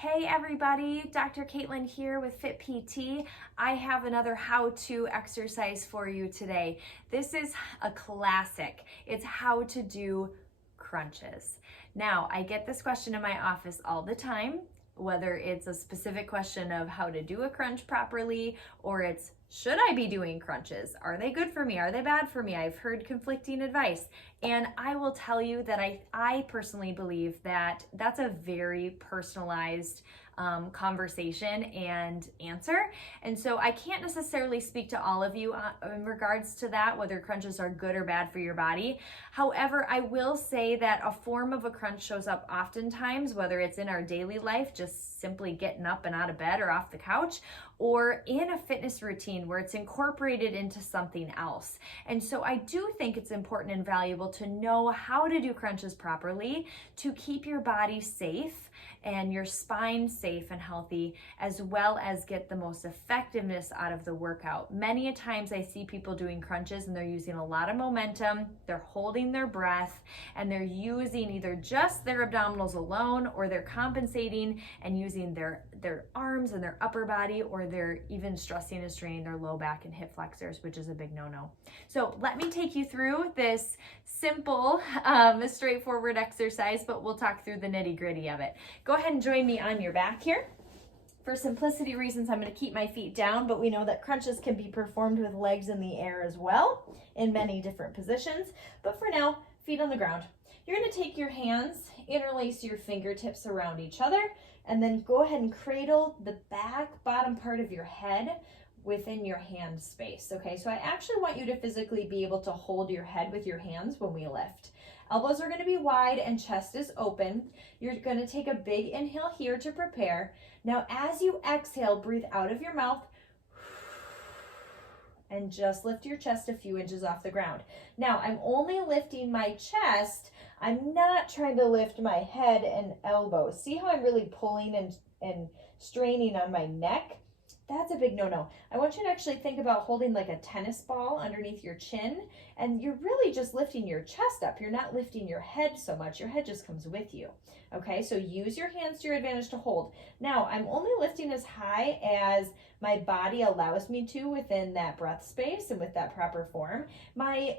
Hey everybody, Dr. Caitlin here with Fit PT. I have another how-to exercise for you today. This is a classic. It's how to do crunches. Now, I get this question in my office all the time, whether it's a specific question of how to do a crunch properly, or it's should I be doing crunches? Are they good for me? Are they bad for me? I've heard conflicting advice. And I will tell you that I personally believe that that's a very personalized conversation and answer. And so I can't necessarily speak to all of you in regards to that, whether crunches are good or bad for your body. However, I will say that a form of a crunch shows up oftentimes, whether it's in our daily life, just simply getting up and out of bed or off the couch, or in a fitness routine where it's incorporated into something else. And so I do think it's important and valuable to know how to do crunches properly to keep your body safe and your spine safe and healthy, as well as get the most effectiveness out of the workout. Many a times I see people doing crunches and they're using a lot of momentum, they're holding their breath, and they're using either just their abdominals alone, or they're compensating and using their arms and their upper body, or they're even stressing and straining their low back and hip flexors, which is a big no-no. So let me take you through this simple, straightforward exercise, but we'll talk through the nitty-gritty of it. Go ahead and join me on your back here. For simplicity reasons, I'm going to keep my feet down, but we know that crunches can be performed with legs in the air as well in many different positions. But for now, feet on the ground. You're going to take your hands, interlace your fingertips around each other, and then go ahead and cradle the back bottom part of your head within your hand space. Okay, so I actually want you to physically be able to hold your head with your hands when we lift. Elbows are going to be wide and chest is open. You're going to take a big inhale here to prepare. Now, as you exhale, breathe out of your mouth and just lift your chest a few inches off the ground. Now, I'm only lifting my chest. I'm not trying to lift my head and elbows. See how I'm really pulling and straining on my neck? That's a big no-no. I want you to actually think about holding like a tennis ball underneath your chin, and you're really just lifting your chest up. You're not lifting your head so much. Your head just comes with you. Okay, so use your hands to your advantage to hold. Now, I'm only lifting as high as my body allows me to within that breath space and with that proper form. The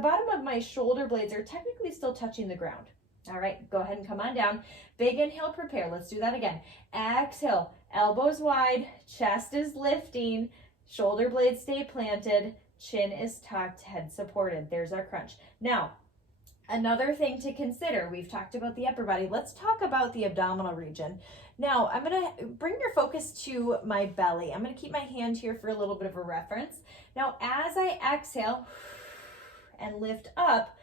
bottom of my shoulder blades are technically still touching the ground. All right, go ahead and come on down. Big inhale, prepare. Let's do that again. Exhale, elbows wide, chest is lifting, shoulder blades stay planted, chin is tucked, head supported. There's our crunch. Now, another thing to consider, we've talked about the upper body. Let's talk about the abdominal region. Now, I'm going to bring your focus to my belly. I'm going to keep my hand here for a little bit of a reference. Now, as I exhale and lift up,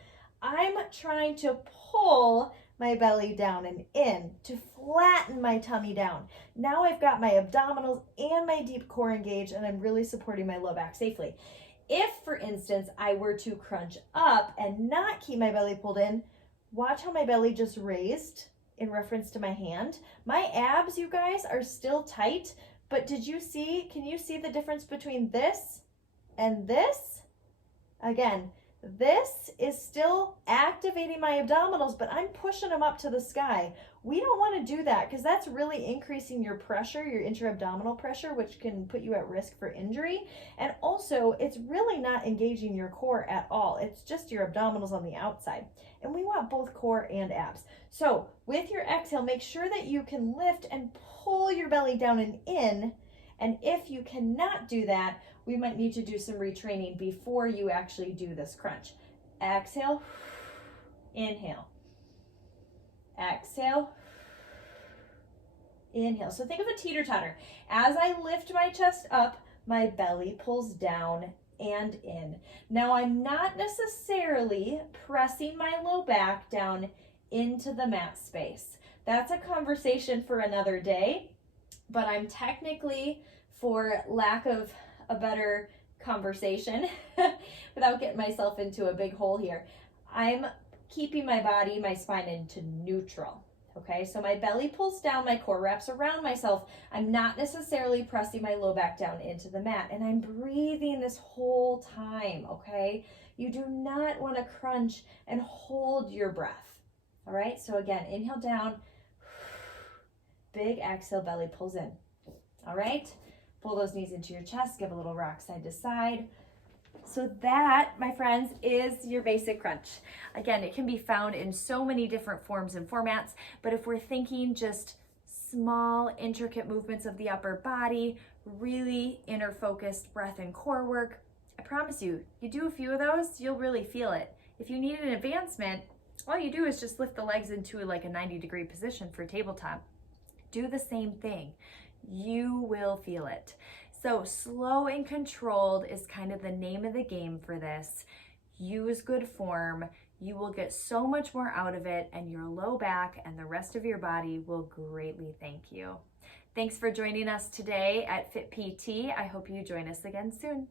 I'm trying to pull my belly down and in to flatten my tummy down. Now I've got my abdominals and my deep core engaged, and I'm really supporting my low back safely. If, for instance, I were to crunch up and not keep my belly pulled in, watch how my belly just raised in reference to my hand. My abs, you guys, are still tight, but can you see the difference between this and this? Again, this is still activating my abdominals, but I'm pushing them up to the sky. We don't want to do that because that's really increasing your pressure, your intra-abdominal pressure, which can put you at risk for injury. And also, it's really not engaging your core at all. It's just your abdominals on the outside. And we want both core and abs. So with your exhale, make sure that you can lift and pull your belly down and in. And if you cannot do that, we might need to do some retraining before you actually do this crunch. Exhale, inhale. Exhale, inhale. So think of a teeter-totter. As I lift my chest up, my belly pulls down and in. Now, I'm not necessarily pressing my low back down into the mat space. That's a conversation for another day, but I'm technically, for lack of a better conversation, without getting myself into a big hole here, I'm keeping my body, my spine into neutral. Okay, so my belly pulls down, my core wraps around myself. I'm not necessarily pressing my low back down into the mat, and I'm breathing this whole time, okay? You do not want to crunch and hold your breath. All right, so again, inhale down, Big exhale, belly pulls in. All right, pull those knees into your chest, give a little rock side to side. So that, my friends, is your basic crunch. Again, it can be found in so many different forms and formats, but if we're thinking just small, intricate movements of the upper body, really inner focused breath and core work, I promise you, you do a few of those, you'll really feel it. If you need an advancement, all you do is just lift the legs into like a 90-degree position for tabletop. Do the same thing. You will feel it. So slow and controlled is kind of the name of the game for this. Use good form. You will get so much more out of it, and your low back and the rest of your body will greatly thank you. Thanks for joining us today at Fit PT. I hope you join us again soon.